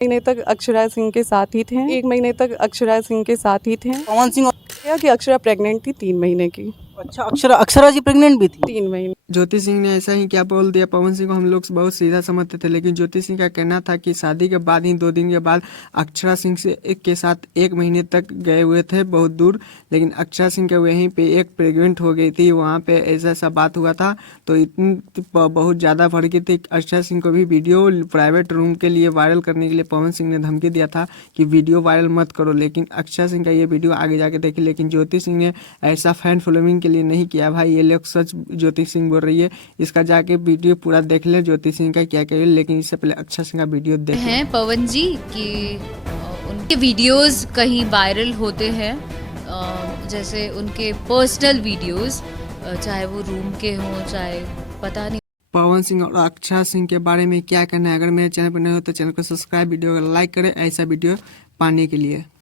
महीने तक अक्षरा सिंह के साथ ही थे। 1 महीने तक अक्षरा सिंह के साथ ही थे। पवन सिंह कि अक्षरा प्रेग्नेंट थी 3 महीने की। अच्छा, अक्षरा जी प्रेग्नेंट भी थी? 3 महीने। ज्योति सिंह ने ऐसा ही क्या बोल दिया पवन सिंह को, हम लोग बहुत सीधा समझते थे, लेकिन ज्योति सिंह का कहना था कि शादी के बाद ही 2 दिन के बाद अक्षरा सिंह से के साथ 1 महीने तक गए हुए थे बहुत दूर, लेकिन अक्षरा सिंह के वहीं पे एक प्रेग्नेंट हो गई थी, वहाँ पे ऐसा सा बात हुआ था। तो इतनी बहुत ज़्यादा भड़की थी। अक्षरा सिंह को भी वीडियो प्राइवेट रूम के लिए वायरल करने के लिए पवन सिंह ने धमकी दिया था कि वीडियो वायरल मत करो, लेकिन अक्षरा सिंह का ये वीडियो आगे जाके देखी, लेकिन ज्योति सिंह ने ऐसा फैन फॉलोइंग के लिए नहीं किया। भाई ये लोग सच ज्योति सिंह बोल रही है, इसका जाके वीडियो पूरा देख ले ज्योति सिंह का क्या कह, लेकिन इससे पहले अक्षरा सिंह का वीडियो देख हैं पवन जी कि उनके वीडियोस कहीं वायरल होते हैं, जैसे उनके पर्सनल वीडियोस, चाहे वो रूम के हों चाहे पता नहीं। पवन सिंह और अक्षरा सिंह के बारे में क्या कहना है? अगर मेरे चैनल पर नए हो तो चैनल को सब्सक्राइब, वीडियो को लाइक करें ऐसा वीडियो पाने के लिए।